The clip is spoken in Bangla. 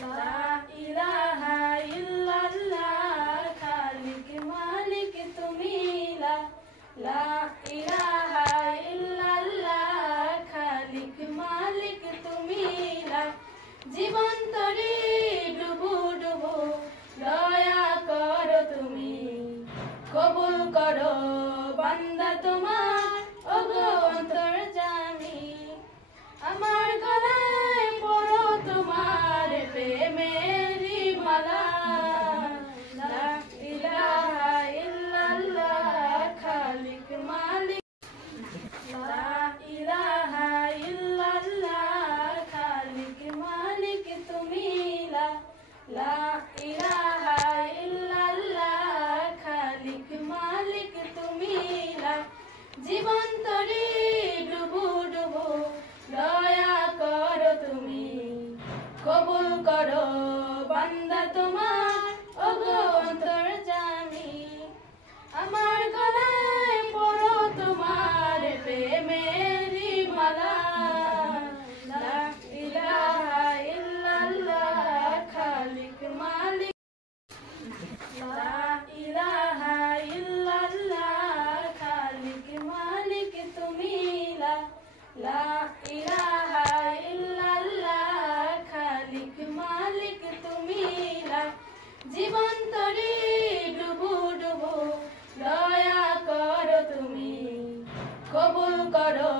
লা ইলাহা ইল্লাল্লাহ খালিক মালিক তুমি লা ইলাহা ইল্লাল্লাহ খালিক মালিক তুমি জীবন তরি ডুবু ডুবু দয়া করো তুমি কবুল করো বান্দা তোমার ওগো অন্তর্যামী আমার গলায় পড়ো তোমার প্রেমেরই মালা লা ইলাহা ইল্লাল্লাহ খালিক মালিক লা ইলাহা ইল্লাল্লাহ খালিক মালিক তুমি লা ইলাহা ইল্লাল্লাহ খালিক মালিক তুমি জীবন তরি ডুবু ডুবু দয়া করো তুমি কবুল করো বান্দা তোমার ওগো অন্তর্যামী আমার গলায় পড়ো তোমার প্রেমেরই মালা লা ইলাহা ইল্লাল্লাহ খালিক মালিক লা ইলাহা ইল্লাল্লাহ খালিক মালিক তুমি লা ইলাহা ইল্লাল্লাহ খালিক মালিক তুমি জীবন তরি ডুবু ডুবু দয়া করো তুমি কবুল করো